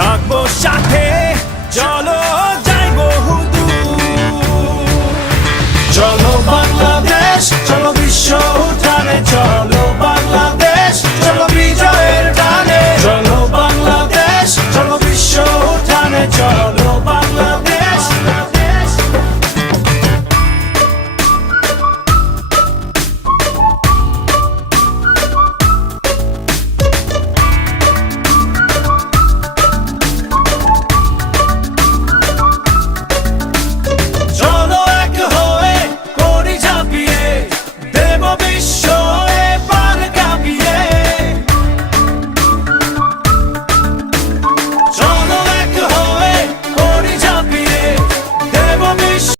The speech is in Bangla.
থাকবো সাথে, চলো যাই বহুদূর। চলো বাংলাদেশ, চলো বিশ্ব উঠানে চলো।